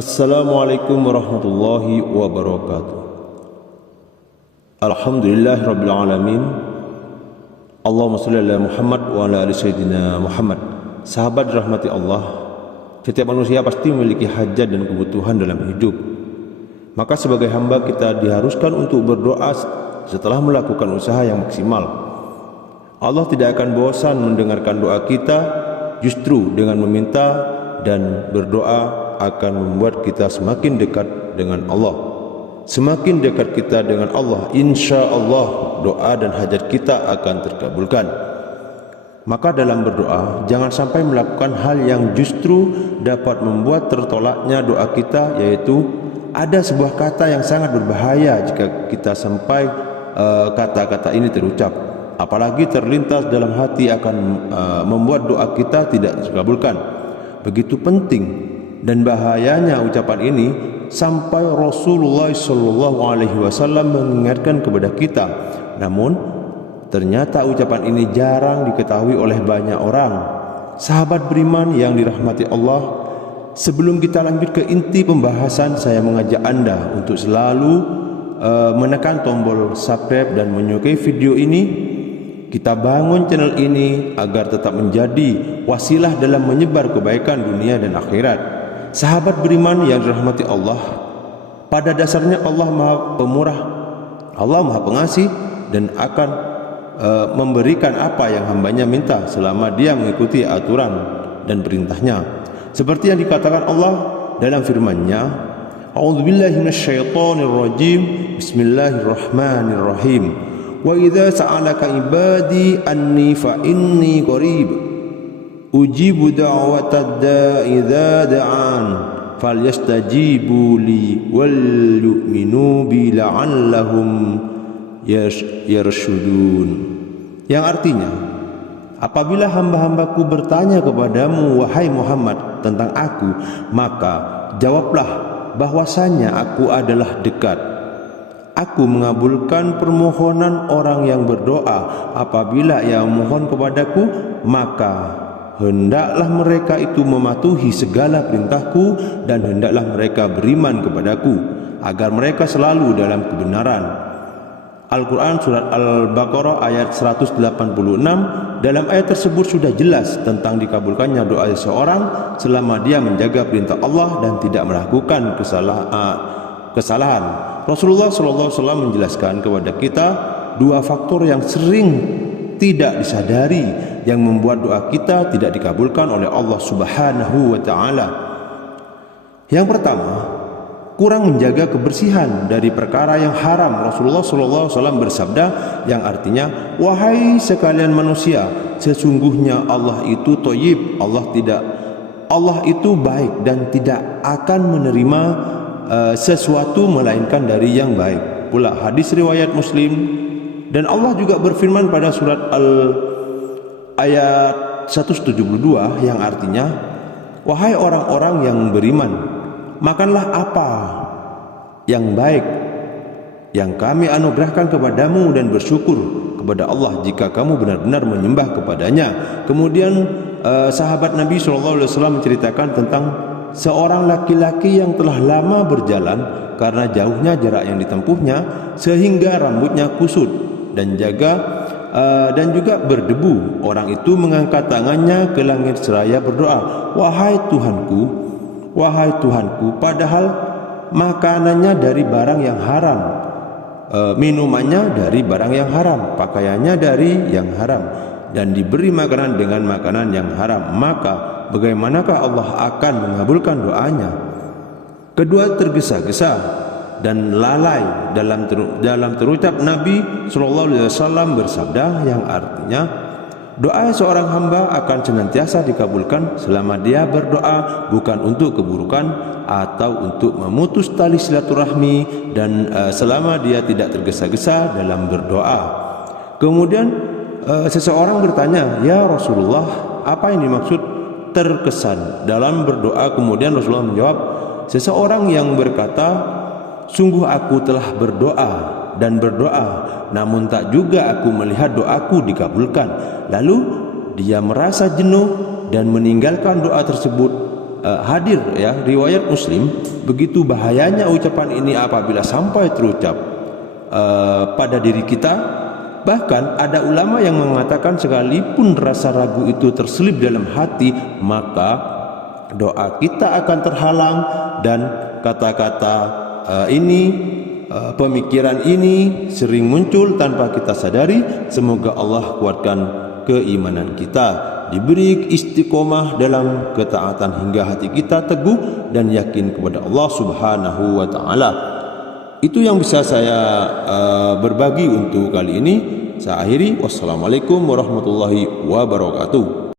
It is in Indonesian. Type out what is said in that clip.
Assalamualaikum warahmatullahi wabarakatuh. Alhamdulillahirabbil alamin. Allahumma shalli ala Muhammad wa ala ali sayyidina Muhammad. Sahabat rahmati Allah, setiap manusia pasti memiliki hajat dan kebutuhan dalam hidup. Maka sebagai hamba kita diharuskan untuk berdoa setelah melakukan usaha yang maksimal. Allah tidak akan bosan mendengarkan doa kita, justru dengan meminta dan berdoa akan membuat kita semakin dekat dengan Allah. Semakin dekat kita dengan Allah, insya Allah doa dan hajat kita akan terkabulkan. Maka dalam berdoa jangan sampai melakukan hal yang justru dapat membuat tertolaknya doa kita, yaitu ada sebuah kata yang sangat berbahaya jika kita sampai kata-kata ini terucap, apalagi terlintas dalam hati akan membuat doa kita tidak terkabulkan. Begitu penting dan bahayanya ucapan ini sampai Rasulullah SAW mengingatkan kepada kita. Namun ternyata ucapan ini jarang diketahui oleh banyak orang. Sahabat beriman yang dirahmati Allah, sebelum kita lanjut ke inti pembahasan, saya mengajak Anda untuk selalu menekan tombol subscribe dan menyukai video ini. Kita bangun channel ini agar tetap menjadi wasilah dalam menyebar kebaikan dunia dan akhirat. Sahabat beriman yang dirahmati Allah, pada dasarnya Allah Maha Pemurah, Allah Maha Pengasih, dan akan memberikan apa yang hambanya minta selama dia mengikuti aturan dan perintahnya. Seperti yang dikatakan Allah dalam firman-Nya, A'udzubillahi minasyaitonirrajim, Bismillahirrahmanirrahim. Wa idza sa'alaka ibadi anni fa inni qarib ujibu da'watad da'i idza da'an falyastajibu li wal yu'minu bi la'allahum yarshudun. Yang artinya, apabila hamba-hambaku bertanya kepadamu wahai Muhammad tentang aku, maka jawablah bahwasanya aku adalah dekat. Aku mengabulkan permohonan orang yang berdoa. Apabila ia memohon kepadaku, maka hendaklah mereka itu mematuhi segala perintahku, dan hendaklah mereka beriman kepadaku, agar mereka selalu dalam kebenaran. Al-Quran Surat Al-Baqarah ayat 186. Dalam ayat tersebut sudah jelas tentang dikabulkannya doa seseorang selama dia menjaga perintah Allah dan tidak melakukan kesalahan. Rasulullah SAW menjelaskan kepada kita dua faktor yang sering tidak disadari yang membuat doa kita tidak dikabulkan oleh Allah Subhanahu wa Ta'ala. Yang pertama, kurang menjaga kebersihan dari perkara yang haram. Rasulullah SAW bersabda yang artinya, wahai sekalian manusia, sesungguhnya Allah itu thayyib, Allah itu baik dan tidak akan menerima sesuatu melainkan dari yang baik. Pula hadis riwayat Muslim, dan Allah juga berfirman pada surat ayat 172 yang artinya, wahai orang-orang yang beriman, makanlah apa yang baik yang kami anugerahkan kepadamu dan bersyukur kepada Allah jika kamu benar-benar menyembah kepadanya. Kemudian sahabat Nabi SAW menceritakan tentang seorang laki-laki yang telah lama berjalan karena jauhnya jarak yang ditempuhnya sehingga rambutnya kusut dan juga berdebu. Orang itu mengangkat tangannya ke langit seraya berdoa, wahai Tuhanku, padahal makanannya dari barang yang haram, minumannya dari barang yang haram, pakaiannya dari yang haram, dan diberi makanan dengan makanan yang haram, maka bagaimanakah Allah akan mengabulkan doanya? Kedua, tergesa-gesa dan lalai dalam terucap. Nabi SAW bersabda yang artinya, doa seorang hamba akan senantiasa dikabulkan selama dia berdoa bukan untuk keburukan atau untuk memutus tali silaturahmi, dan selama dia tidak tergesa-gesa dalam berdoa. Kemudian seseorang bertanya, ya Rasulullah, apa yang dimaksud terkesan dalam berdoa? Kemudian Rasulullah menjawab, seseorang yang berkata, sungguh aku telah berdoa dan berdoa, namun tak juga aku melihat doaku dikabulkan. Lalu dia merasa jenuh dan meninggalkan doa tersebut, hadir ya riwayat Muslim, begitu bahayanya ucapan ini apabila sampai terucap pada diri kita. Bahkan ada ulama yang mengatakan sekalipun rasa ragu itu terselip dalam hati, maka doa kita akan terhalang dan kata-kata pemikiran ini sering muncul tanpa kita sadari. Semoga Allah kuatkan keimanan kita, diberi istiqomah dalam ketaatan hingga hati kita teguh dan yakin kepada Allah Subhanahu wa taala. Itu yang bisa saya berbagi untuk kali ini. Saya akhiri. Wassalamualaikum warahmatullahi wabarakatuh.